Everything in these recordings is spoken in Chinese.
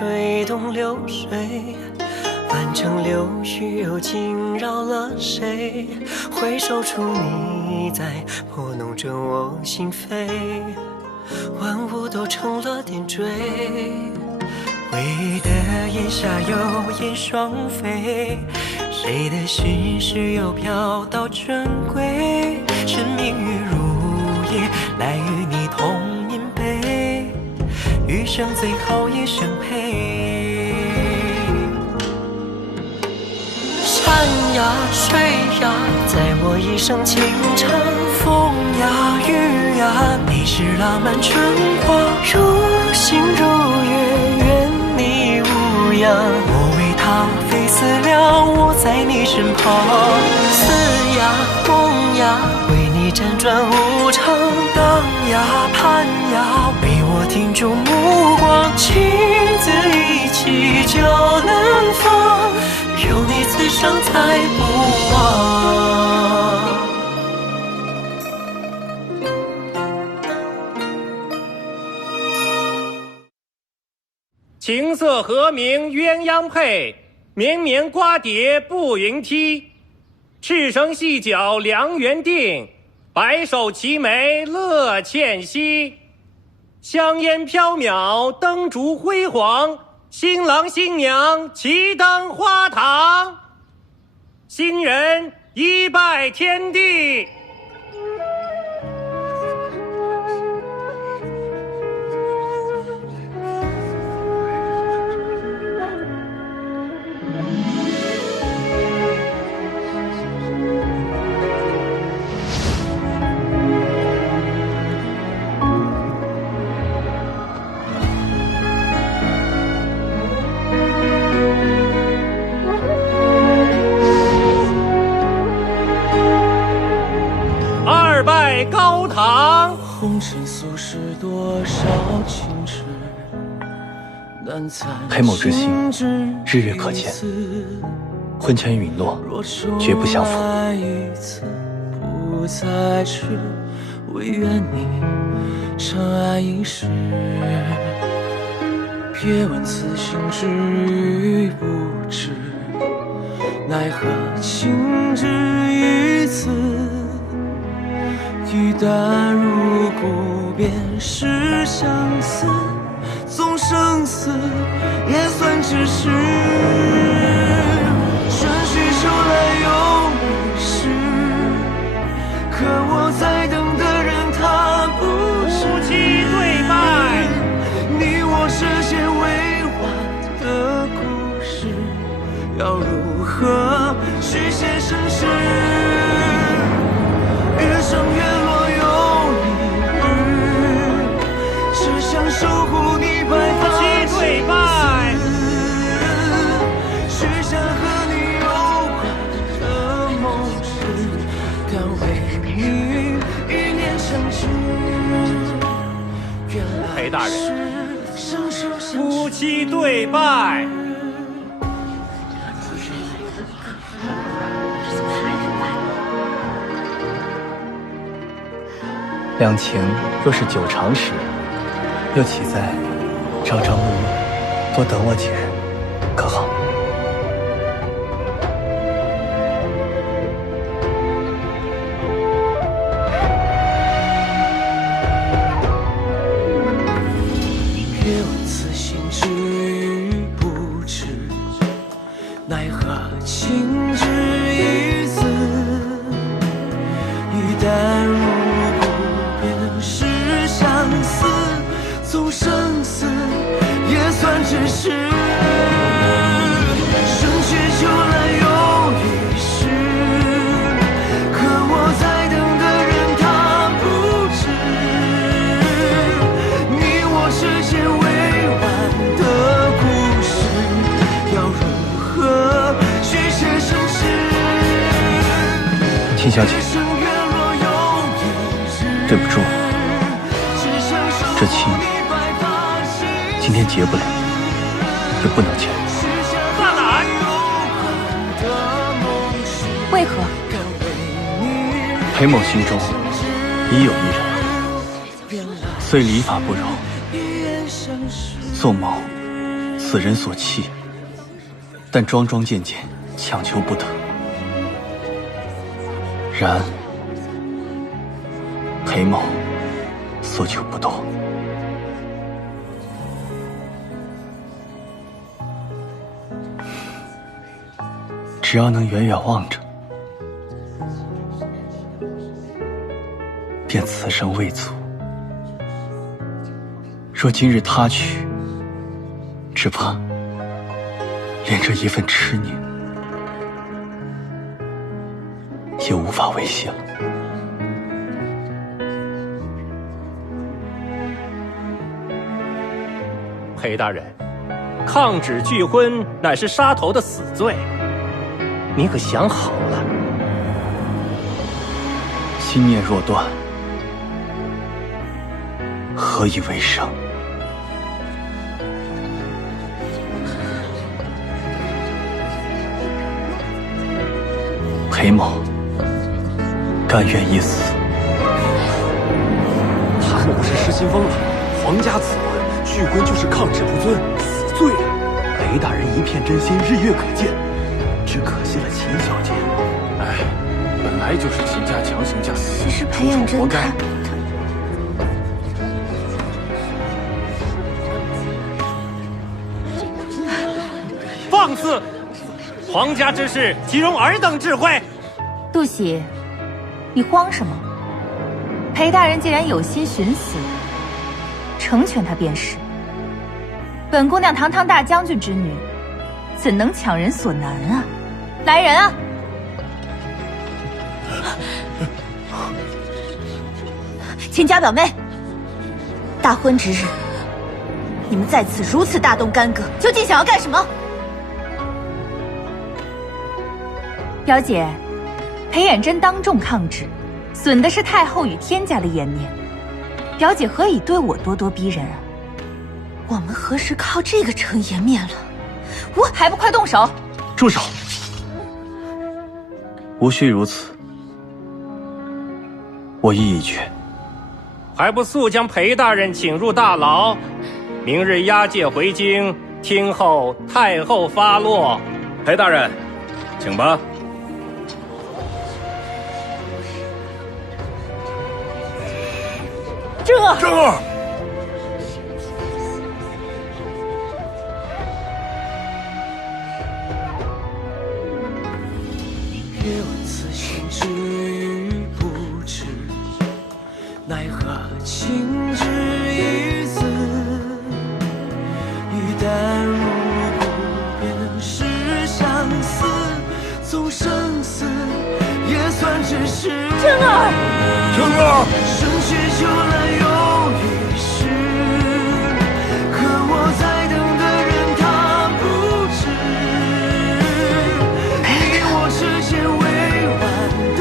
吹动流水，凡尘流絮又惊扰了谁？回首处你在拨弄着我心扉，万物都成了点缀。回忆的檐下有燕双飞，谁的世事又飘到珍贵？是明月如夜，来与你同眠悲，余生最好也相配。山呀水呀，在我一生情长，风呀雨呀，你是浪漫春光，如星如月，愿你无恙。我为他非死了，我在你身旁，思呀梦呀，为你辗转无常，荡呀盼呀，为我停住目光，妻子一起就南方，有你此生才不忘。琴瑟和鸣鸳鸯配，绵绵瓜蝶步云梯。赤绳细脚良缘定，白首齐眉乐倩兮。香烟飘渺灯烛辉煌，新郎新娘齐登花堂。新人一拜天地。高堂，红尘俗世多少情痴，裴某之心日月可见，婚前允诺绝不相负。不再迟，唯愿你长安一世。别问此心知与不知，奈何情至于此。一旦入骨，便是相思，纵生死也算只是。春去秋来又一世，可我在等的人他不知。夫妻对拜，你我之间未完的故事，要如何续写盛世？余生月落又一日，只想守护你白发青丝，许下和你有关的梦事，敢为你一念相知。裴大人，夫妻对拜。两情若是久长时，又岂在朝朝暮暮，多等我几日，可好？别问此心知与不知，奈何情至于此。一旦入骨，便是相思，纵生死也算只是。春去秋来又一世，可我在等的人他不知。你我之间未完的故事，要如何续写盛世？秦小姐，对不住，这亲今天结不了，也不能结。大胆！为何？裴某心中已有一人，虽礼法不容，宋某死人所弃，但桩桩件件强求不得。然裴某所求不多。只要能远远望着，便此生未足。若今日他去，只怕连这一份痴念也无法维系了。裴大人，抗旨拒婚乃是杀头的死罪，你可想好了？心念若断，何以为生？裴某甘愿一死。谭某是失心疯了，皇家此婚拒婚就是抗旨不尊，死罪啊！裴大人一片真心，日月可见，只可惜了秦小姐。哎，本来就是秦家强行嫁死，其实裴远真他放肆！皇家之事，岂容尔等智慧？杜喜，你慌什么？裴大人既然有心寻死，成全他便是。本姑娘堂堂大将军之女，怎能强人所难啊？来人啊！秦家表妹，大婚之日，你们在此如此大动干戈，究竟想要干什么？表姐，裴远真当众抗旨，损的是太后与天家的颜面。表姐何以对我咄咄逼人啊？我们何时靠这个撑颜面了？我还不快动手！住手！无需如此，我意已决。还不速将裴大人请入大牢，明日押解回京，听候太后发落。裴大人，请吧。正儿，正儿，越问此心知与不知，奈何情之一字？玉淡如骨，便是相思。纵生死，也算只是正儿，正儿。生却秋来又一世，可我在等的人他不知，你我之间未完的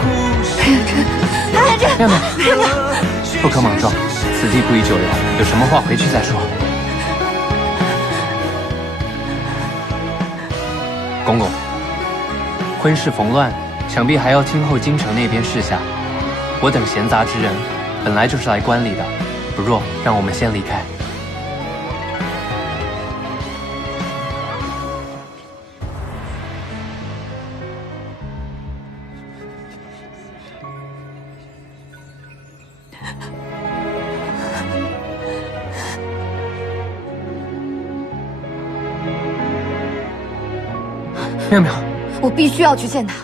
故事。裴远真，亮亮，不可莽撞，此地不宜久留，有什么话回去再说。公公，婚事逢乱，想必还要听候京城那边示下。我等闲杂之人，本来就是来观礼的，不若让我们先离开。妙妙，我必须要去见他。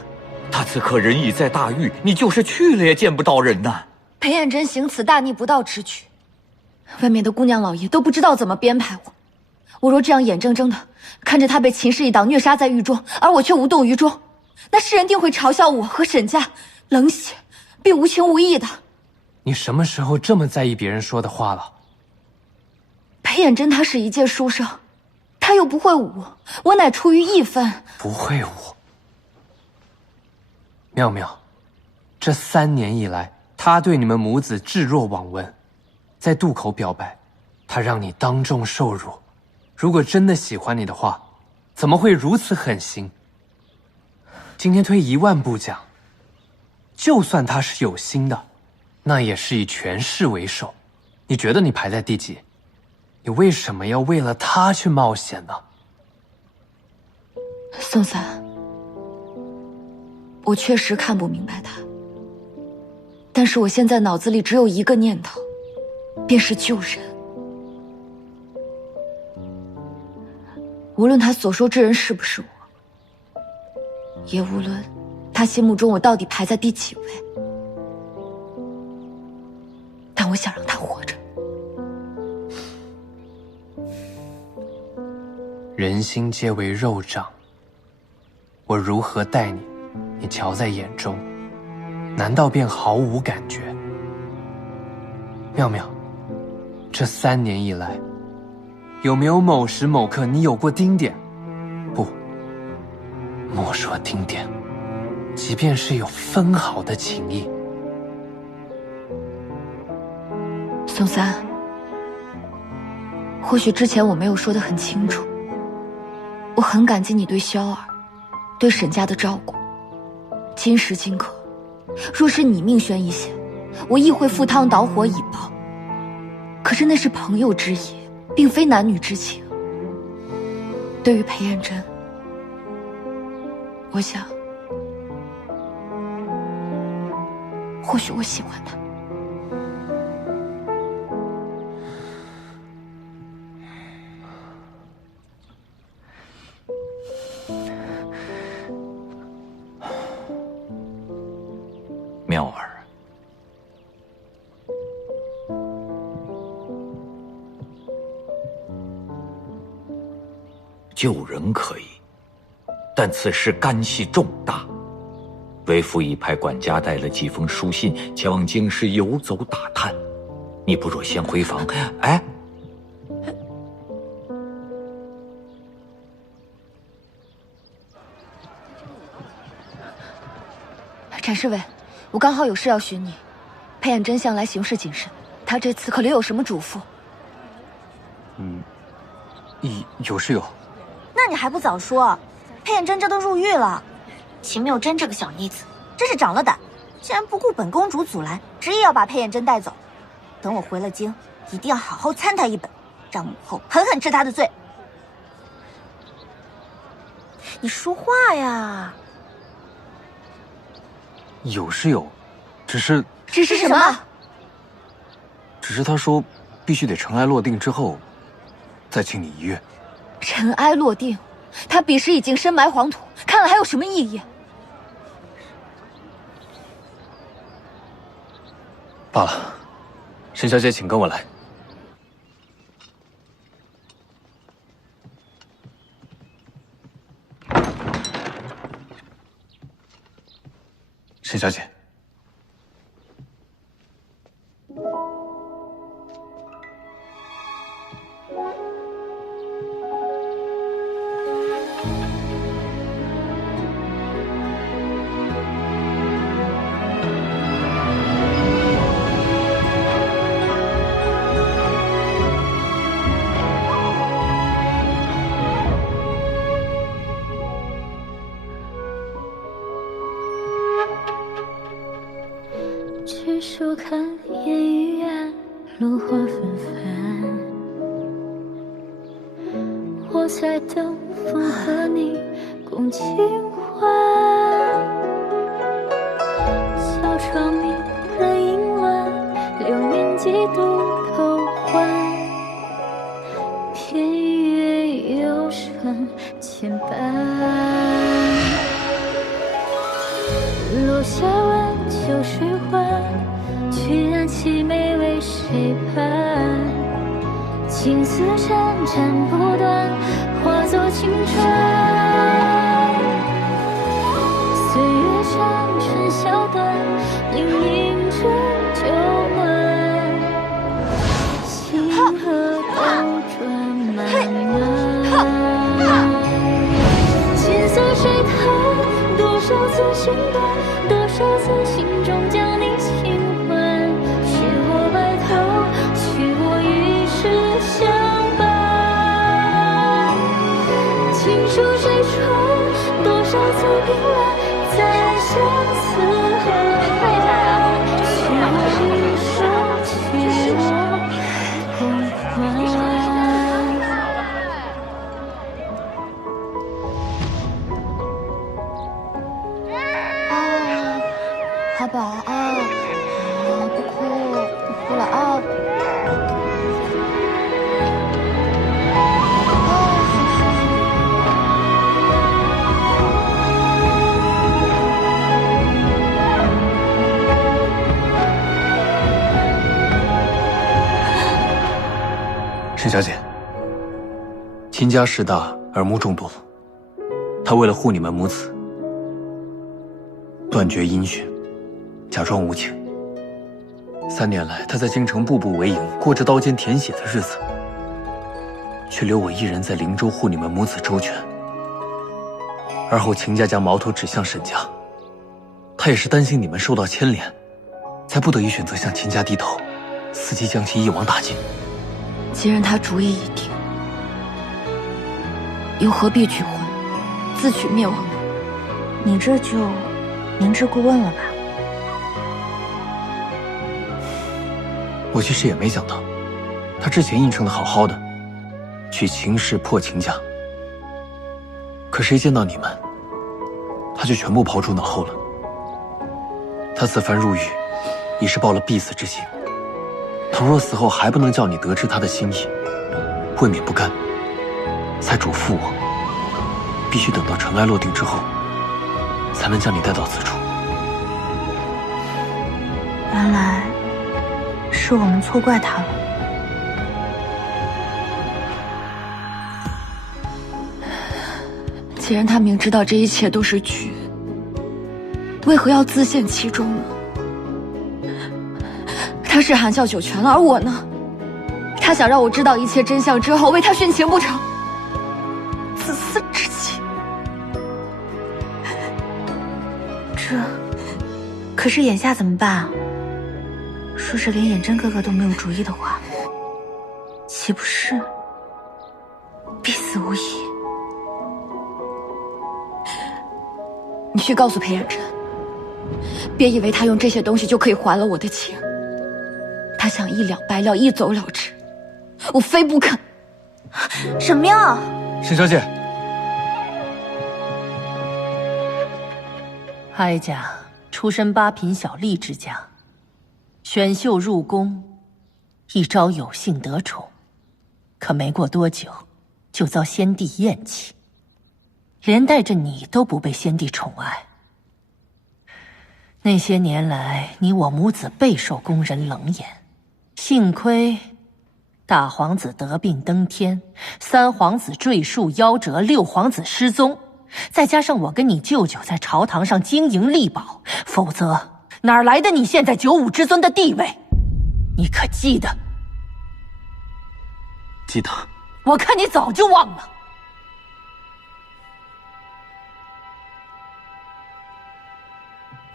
他此刻人已在大狱，你就是去了也见不到人呐。裴远真行此大逆不道之举，外面的姑娘老爷都不知道怎么编排我。我若这样眼睁睁的看着他被秦氏一党虐杀在狱中，而我却无动于衷，那世人定会嘲笑我和沈家冷血并无情无义的。你什么时候这么在意别人说的话了？裴远真他是一介书生，他又不会武，我乃出于义愤。不会武。妙妙，这3年以来，他对你们母子置若罔闻，在渡口表白，他让你当众受辱。如果真的喜欢你的话，怎么会如此狠心？今天退1万步讲，就算他是有心的，那也是以权势为首。你觉得你排在第几？你为什么要为了他去冒险呢？宋三，我确实看不明白他，但是我现在脑子里只有一个念头，便是救人。无论他所说之人是不是我，也无论他心目中我到底排在第几位，但我想让他活着。人心皆为肉长，我如何待你，你瞧在眼中，难道便毫无感觉？妙妙，这3年以来，有没有某时某刻你有过丁点？不，莫说丁点，即便是有分毫的情谊。宋三，或许之前我没有说得很清楚，我很感激你对萧儿、对沈家的照顾。今时今刻，若是你命悬一线，我亦会赴汤蹈火以报。可是那是朋友之谊，并非男女之情。对于裴艳珍，我想，或许我喜欢她。妙儿，救人可以，但此事干系重大。为父已派管家带了几封书信前往京师游走打探，你不若先回房。哎，展侍卫，我刚好有事要寻你。裴远真向来行事谨慎，他这次可留有什么嘱咐？有是有。那你还不早说？裴远真这都入狱了，秦妙真这个小妮子真是长了胆，竟然不顾本公主阻拦，执意要把裴远真带走。等我回了京，一定要好好参他一本，让母后狠狠治他的罪。你说话呀！有是有，只是什么？只是他说必须得尘埃落定之后，再请你一阅。尘埃落定，他彼时已经深埋黄土，看了还有什么意义？罢了，沈小姐，请跟我来。沈小姐，执手看烟雨岸，落花纷繁。我在等风和你共清欢。小窗明人影乱，6年几度口唤。片月幽深牵绊，落下晚秋水欢，曲然凄美为谁伴？情丝缠缠不断，化作青川。岁月长春宵短，盈盈只酒暖。星河斗转漫漫，琴瑟谁弹？多少次心断，多少次心中将你轻唤。许我白头，许我一世相伴。情书谁传？多少次凭栏，再相思河畔。许我一生，许我共欢。好宝啊，不哭，不哭了啊。沈小姐，秦家势大，耳目众多，他为了护你们母子，断绝音讯，假装无情。3年来，他在京城步步为营，过着刀尖舔血的日子，却留我一人在灵州护你们母子周全。而后秦家将矛头指向沈家，他也是担心你们受到牵连，才不得已选择向秦家低头，伺机将其一网打尽。既然他主意已定，又何必去还，自取灭亡呢？你这就明知故问了吧？我其实也没想到，他之前应承的好好的，去秦氏破秦家，可谁见到你们，他就全部抛诸脑后了。他此番入狱，已是抱了必死之心。倘若死后还不能叫你得知他的心意，未免不甘，才嘱咐我，必须等到尘埃落定之后，才能将你带到此处。原来是我们错怪他了。既然他明知道这一切都是局，为何要自陷其中呢？他是含笑九泉了，而我呢？他想让我知道一切真相之后，为他殉情不成？自私之极。可是眼下怎么办啊？说是连眼真哥哥都没有主意的话，岂不是必死无疑？你去告诉裴远真，别以为他用这些东西就可以还了我的情。他想一了百了，一走了之，我非不肯。沈明，沈小姐，哀家出身八品小吏之家，选秀入宫，一朝有幸得宠，可没过多久，就遭先帝厌弃，连带着你都不被先帝宠爱。那些年来，你我母子备受宫人冷眼。幸亏大皇子得病登天，3皇子坠树夭折，6皇子失踪，再加上我跟你舅舅在朝堂上经营力保，否则哪来的你现在95之尊的地位？你可记得？记得。我看你早就忘了。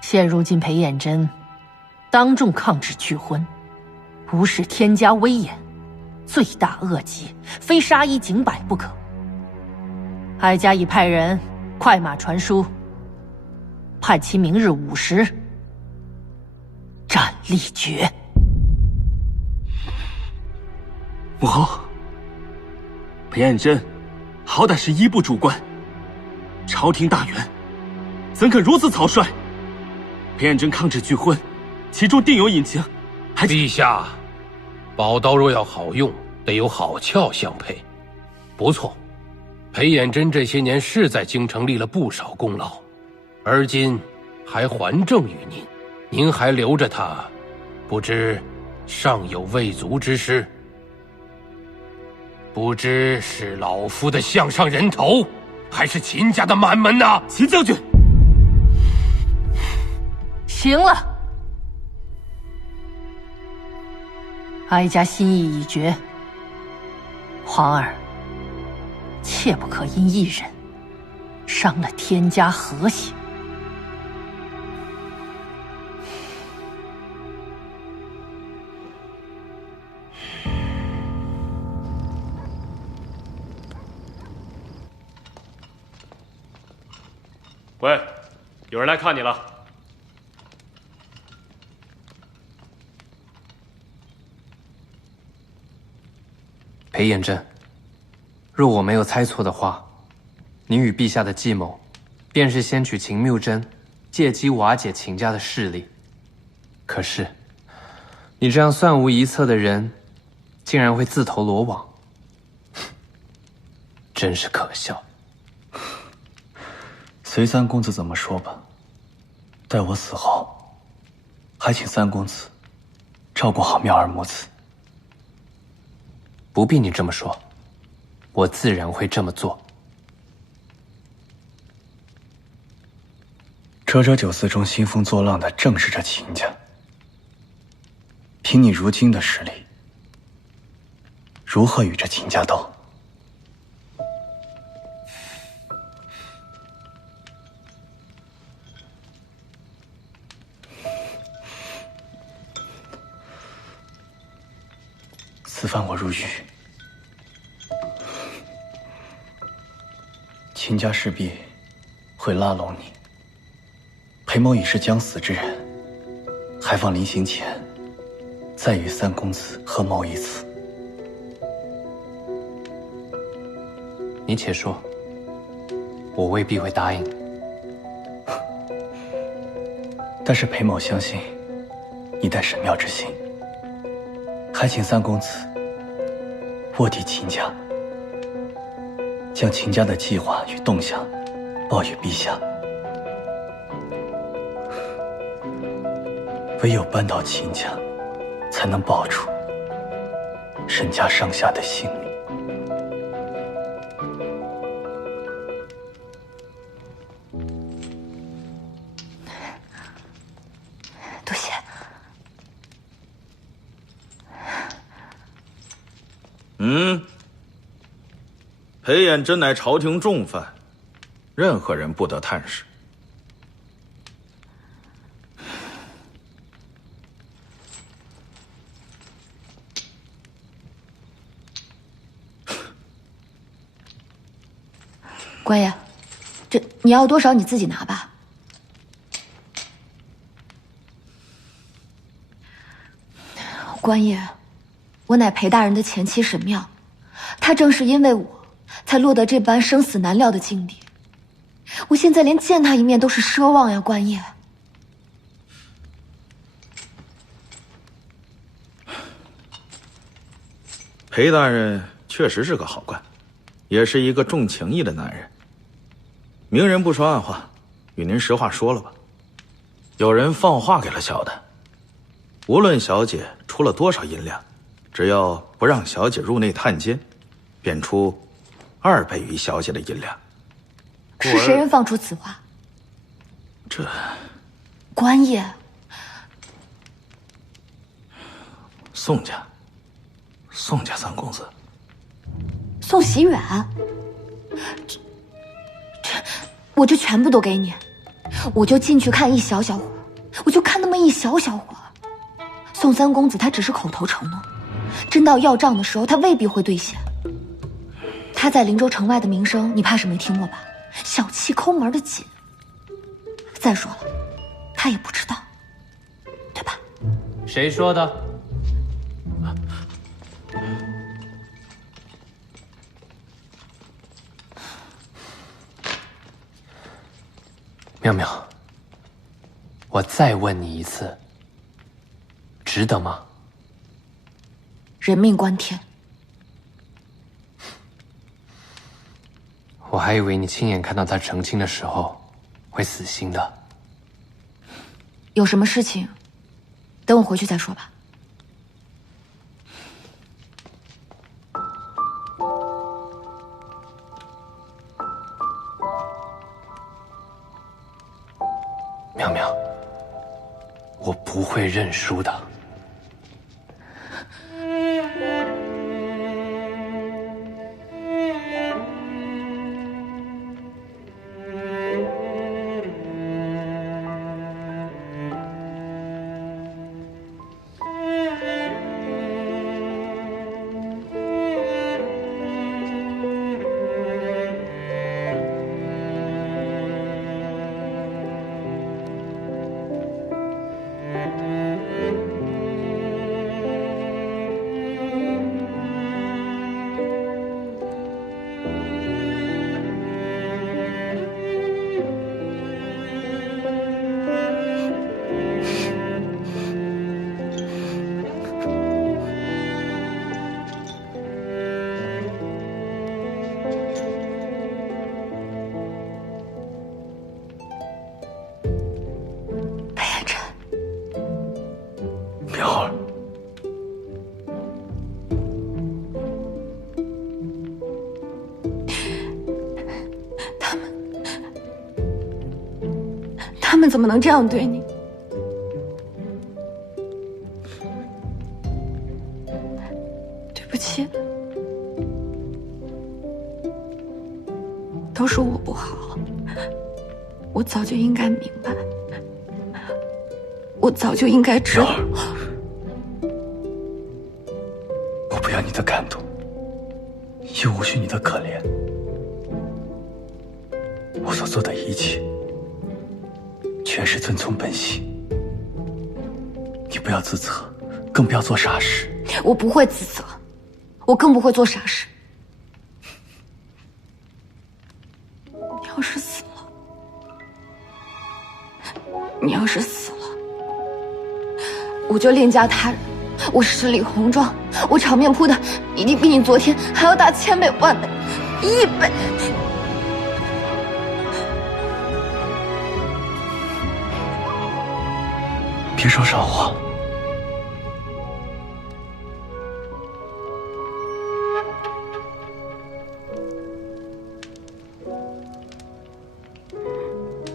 现如今裴彦真当众抗旨拒婚，无视天家威严，罪大恶极，非杀一儆百不可。哀家已派人快马传书，盼其明日午时斩立决。母后，裴彦真好歹是一部主官，朝廷大员怎肯如此草率？裴彦真抗旨拒婚，其中定有隐情。陛下，宝刀若要好用，得有好鞘相配。不错，裴彦真这些年是在京城立了不少功劳，而今还还政于您，您还留着他，不知尚有未足之事。不知是老夫的项上人头，还是秦家的满门呐？秦将军，行了，哀家心意已决，皇儿切不可因一人伤了天家和谐。喂，有人来看你了。裴彦真，若我没有猜错的话，您与陛下的计谋，便是先取秦谬真，借机瓦解秦家的势力，可是，你这样算无一策的人，竟然会自投罗网，真是可笑。随三公子怎么说吧，待我死后，还请三公子照顾好妙儿母子。不必你这么说，我自然会这么做。哲哲酒肆中兴风作浪的正是这秦家。凭你如今的实力，如何与这秦家斗？此番我入狱，秦家势必会拉拢你。裴某已是将死之人，还望临行前再与三公子合谋一次。你且说，我未必会答应。但是裴某相信你带神妙之心，还请三公子卧底秦家，将秦家的计划与动向报与陛下。唯有扳倒秦家，才能保住沈家上下的性命。多谢。裴衍真乃朝廷重犯，任何人不得探视。官爷，这你要多少你自己拿吧。官爷，我乃裴大人的前妻沈妙，她正是因为我，才落得这般生死难料的境地。我现在连见她一面都是奢望呀，官爷。裴大人确实是个好官，也是一个重情义的男人。明人不说暗话，与您实话说了吧。有人放话给了小的，无论小姐出了多少银两，只要不让小姐入内探监，便出2倍于小姐的银两。是谁人放出此话？这官爷，宋家三公子。宋喜远，我这全部都给你，我就进去看一小会儿，我就看那么一小会儿。宋三公子他只是口头承诺，真到要账的时候，他未必会兑现。他在灵州城外的名声，你怕是没听过吧？小气抠门的紧。再说了，他也不知道，对吧？谁说的？妙妙，我再问你一次，值得吗？人命关天。我还以为你亲眼看到他成亲的时候会死心的。有什么事情，等我回去再说吧。妙妙，我不会认输的。怎么能这样对你？对不起，都是我不好，我早就应该明白，我早就应该知道。我不要你的感动，也无需你的可怜。我所做的一切，全是遵从本心。你不要自责，更不要做傻事。我不会自责，我更不会做傻事。你要是死了，我就另嫁他人。我十里红妆，我场面铺的一定比你昨天还要大千倍万倍1亿倍。别说傻话。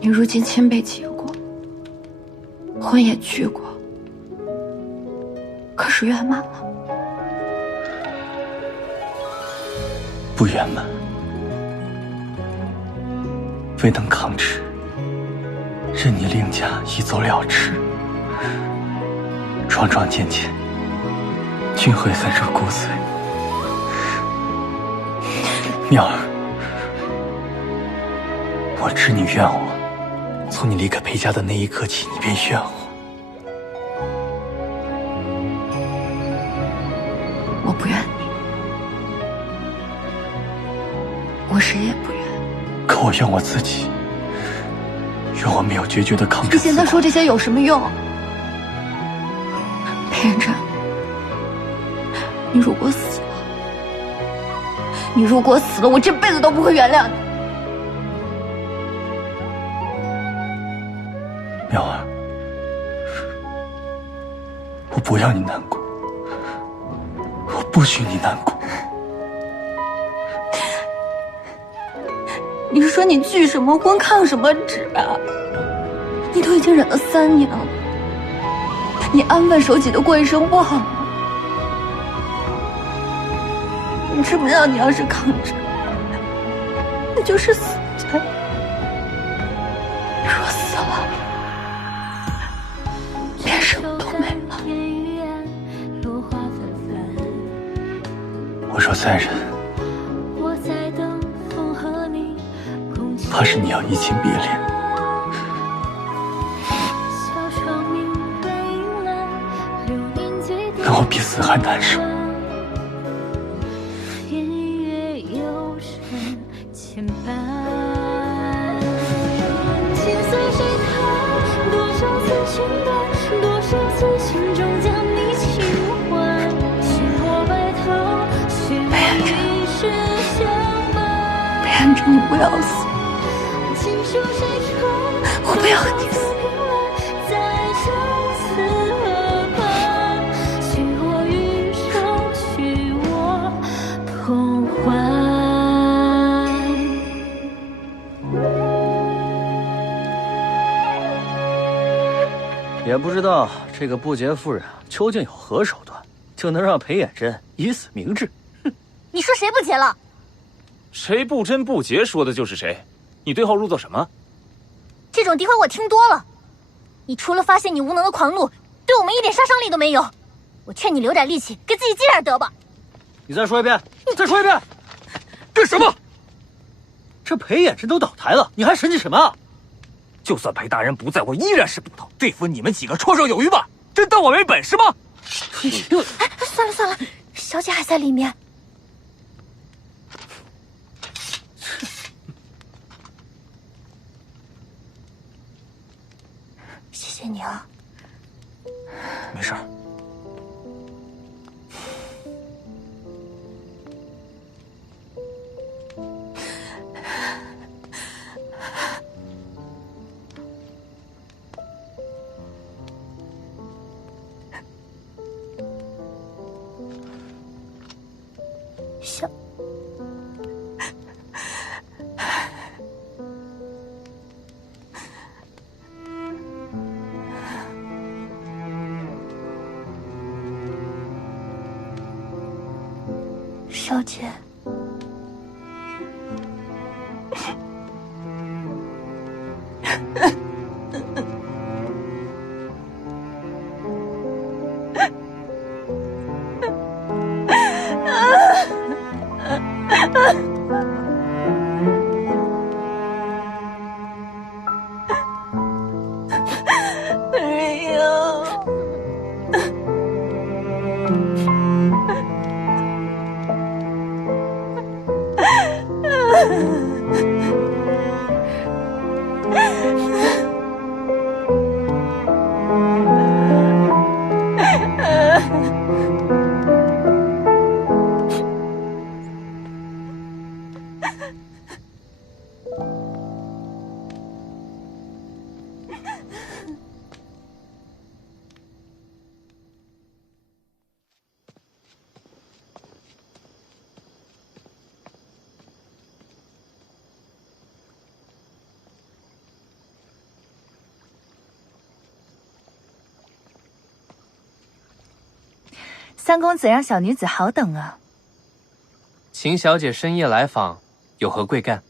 你如今亲被结过，婚也聚过，可是圆满了？不圆满，未能抗旨，任你另嫁一走了之。桩桩件件，均会恨入骨髓。妙儿，我知你怨我，从你离开裴家的那一刻起，你便怨我。我不怨你，我谁也不怨。可我怨我自己，怨我没有决绝的抗旨。你现在说这些有什么用？裴元真，你如果死了，我这辈子都不会原谅你。妙儿，我不要你难过，我不许你难过。你是说你拒什么婚，抗什么旨啊？你都已经忍了3年了，你安分守己的过一生不好吗？你知不知道，你要是抗旨，那就是死罪。若死了，便什么都没了。我若再忍，怕是你要移情别恋。那我比死还难受。裴元真，你不要死，我不要你死。也不知道这个不洁夫人究竟有何手段，就能让裴远真以死明志。哼，你说谁不洁了？谁不贞不洁说的就是谁。你对号入座什么？这种诋毁我听多了。你除了发泄你无能的狂怒，对我们一点杀伤力都没有。我劝你留点力气，给自己积点德吧。你再说一遍，再说一遍，干什么？这裴远真都倒台了，你还神气什么啊？就算裴大人不在，我依然是捕头，对付你们几个绰绰有余吧？真当我没本事吗？哎，算了，小姐还在里面。谢谢你啊。没事。小姐。三公子让小女子好等啊。秦小姐深夜来访，有何贵干？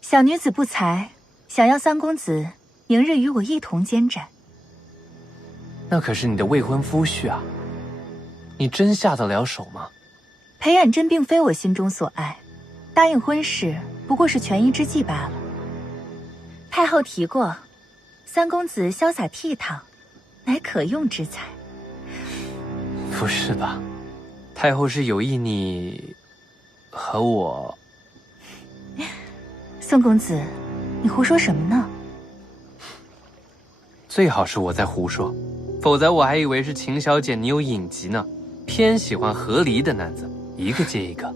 小女子不才，想要三公子明日与我一同监斩。那可是你的未婚夫婿啊，你真下得了手吗？裴远真并非我心中所爱，答应婚事不过是权宜之计罢了。太后提过，三公子潇洒倜傥，乃可用之才。不是吧？太后是有意你和我。宋公子，你胡说什么呢？最好是我在胡说，否则我还以为是秦小姐你有隐疾呢，偏喜欢和离的男子，一个接一个。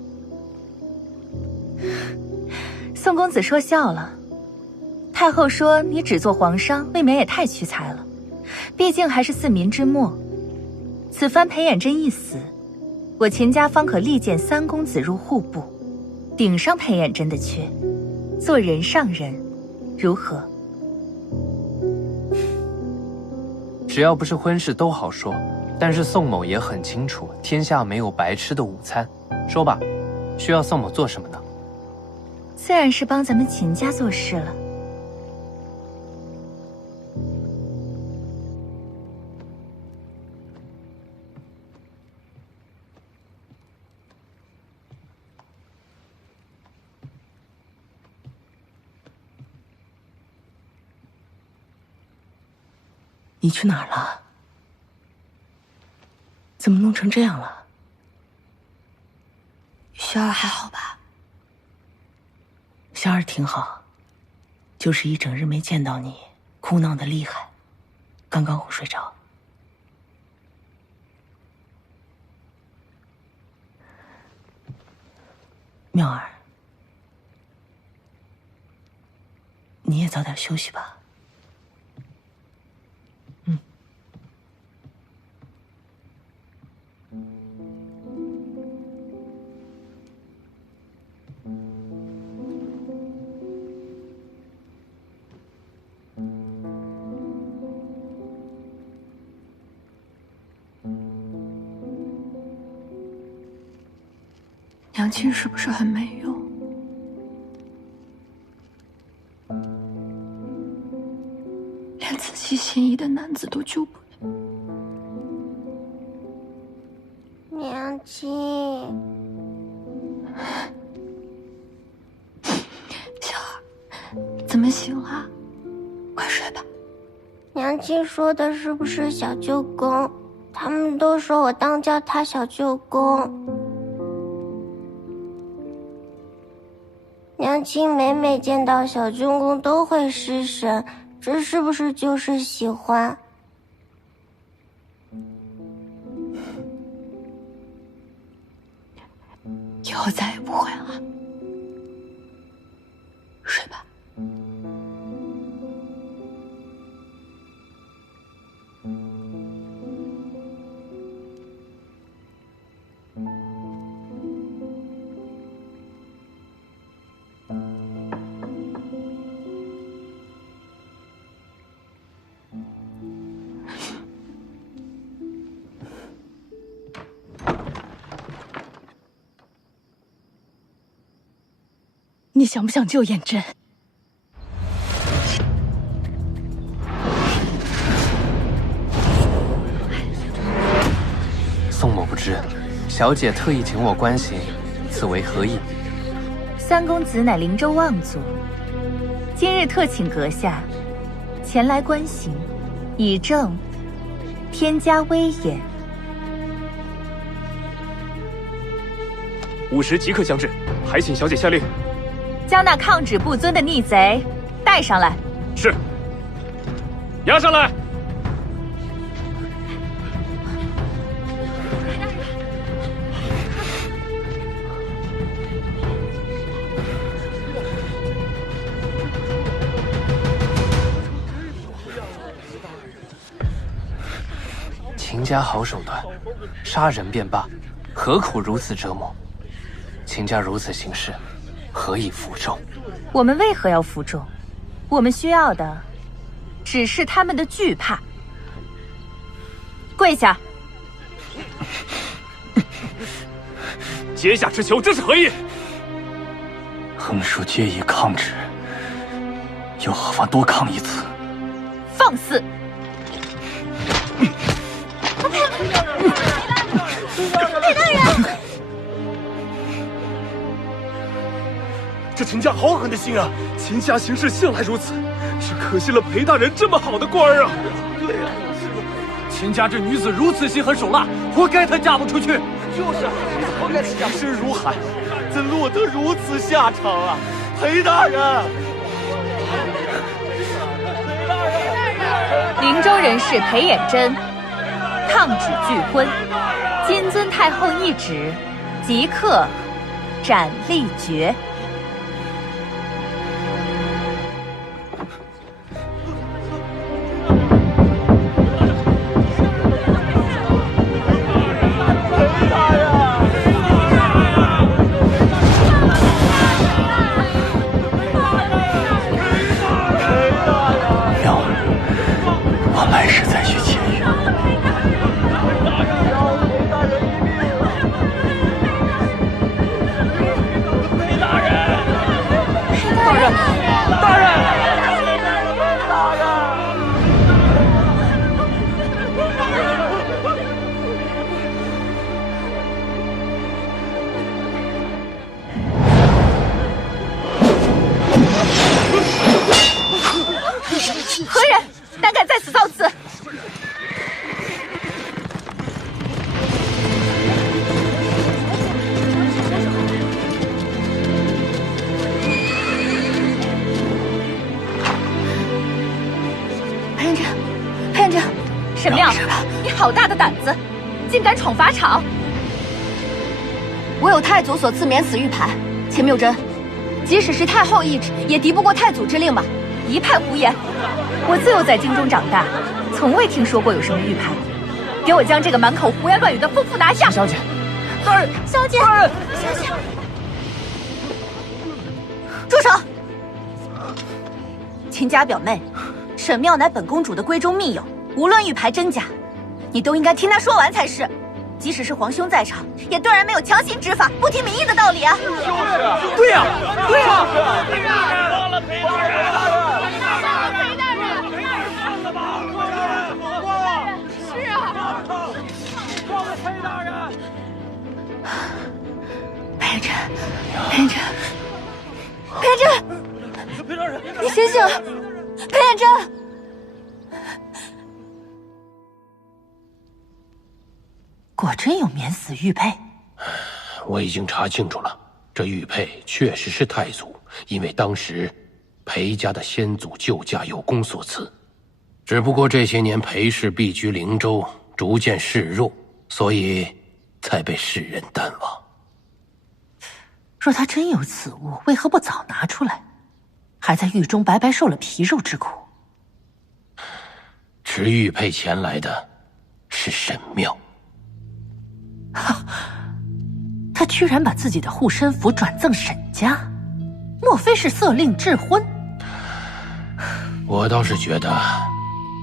宋公子说笑了。太后说你只做皇商，未免也太屈才了。毕竟还是四民之末。此番裴远真一死，我秦家方可力荐三公子入户部，顶上裴远真的缺，做人上人，如何？只要不是婚事都好说，但是宋某也很清楚，天下没有白吃的午餐。说吧，需要宋某做什么呢？自然是帮咱们秦家做事了。你去哪儿了？怎么弄成这样了？雪儿还好吧？小儿挺好，就是一整日没见到你，哭闹的厉害，刚刚哄睡着。妙儿，你也早点休息吧。娘亲是不是很没用？连仔细心意的男子都救不了。娘亲，小儿，怎么醒了？快睡吧。娘亲说的是不是小舅公？他们都说我当叫他小舅公。娘亲每每见到小舅公都会失神，这是不是就是喜欢？以后再也不会了。睡吧。你想不想救颜真？宋某不知，小姐特意请我关行，此为何意？三公子乃灵州望族，今日特请阁下前来关行，以正天家威严。午时即刻将至，还请小姐下令，将那抗旨不遵的逆贼带上来。是。押上来。秦家好手段，杀人便罢，何苦如此折磨？秦家如此行事，何以服众？我们为何要服众？我们需要的只是他们的惧怕。跪下！阶下之囚，这是何意？横竖皆以抗旨，又何妨多抗一次？放肆！裴大人，这秦家好狠的心啊！秦家行事向来如此，只可惜了裴大人这么好的官儿啊！对呀，秦家这女子如此心狠手辣，活该她嫁不出去。就是啊，活该弃身如海，怎落得如此下场啊？裴大人，灵州人士裴衍真抗旨拒婚，谨遵太后懿旨，即刻斩立决。何人胆敢在此造次？裴衍真，裴衍真，沈妙，你好大的胆子，竟敢闯法场！我有太祖所赐免死玉牌，秦谬真，即使是太后懿旨，也敌不过太祖之令吧？一派胡言！我自幼在京中长大，从未听说过有什么玉牌。给我将这个满口胡言乱语的夫妇拿下！小姐，大人，小姐，大人，小姐，住手！秦家表妹沈妙乃本公主的闺中密友，无论玉牌真假，你都应该听她说完才是。即使是皇兄在场，也断然没有强行执法、不听民意的道理啊！对呀，对呀！放了裴大人！是啊，放了裴大人！裴衍真，裴衍真，裴衍真，裴大人，你醒醒！裴衍真。果真有免死玉佩？我已经查清楚了，这玉佩确实是太祖因为当时裴家的先祖救驾有功所赐，只不过这些年裴氏避居灵州，逐渐示弱，所以才被世人淡忘。若他真有此物，为何不早拿出来？还在狱中白白受了皮肉之苦。持玉佩前来的是沈妙。他居然把自己的护身符转赠沈家，莫非是色令智昏？我倒是觉得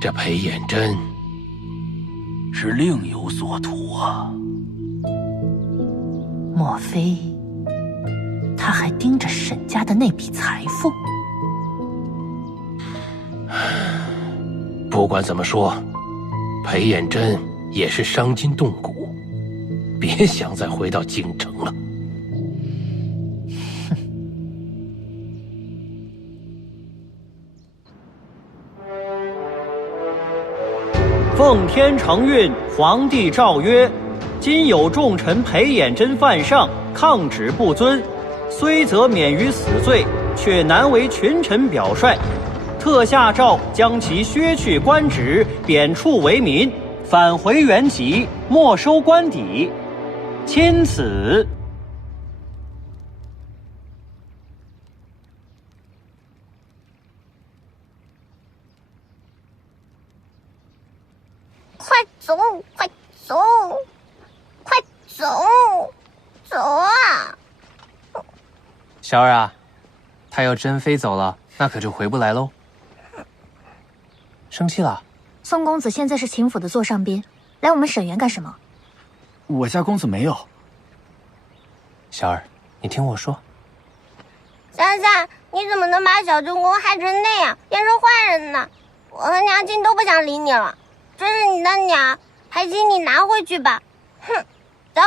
这裴衍真是另有所图啊。莫非他还盯着沈家的那笔财富。不管怎么说，裴彦真也是伤筋动骨，别想再回到京城了。奉天承运，皇帝诏曰：今有重臣裴衍真犯上，抗旨不遵，虽则免于死罪，却难为群臣表率。特下诏将其削去官职，贬黜为民，返回原籍，没收官邸。钦此。快走，快走，快走，走啊！小儿啊，他要真飞走了，那可就回不来喽。生气了？宋公子现在是秦府的座上宾，来我们沈园干什么？我家公子没有。小儿，你听我说。三三，你怎么能把小正宫害成那样，变成坏人呢？我和娘亲都不想理你了。这是你的鸟，还请你拿回去吧。哼，走。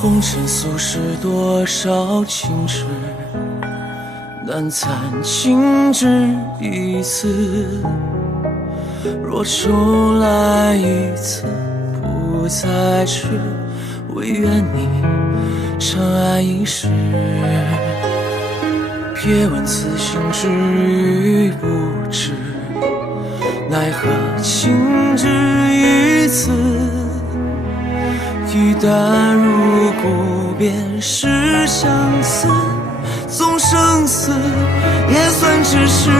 红尘俗世多少情痴，难残情只一次。若重来一次，不再迟，唯愿你长爱一世。别问此心知与不知，奈何情只一次。一旦入骨，便是相思，纵生死也算咫尺。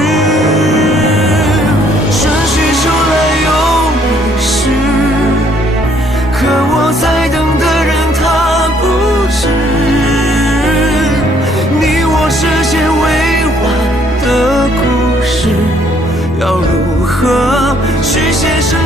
春去秋来又一世，可我在等的人他不知，你我之间未完的故事，要如何去写成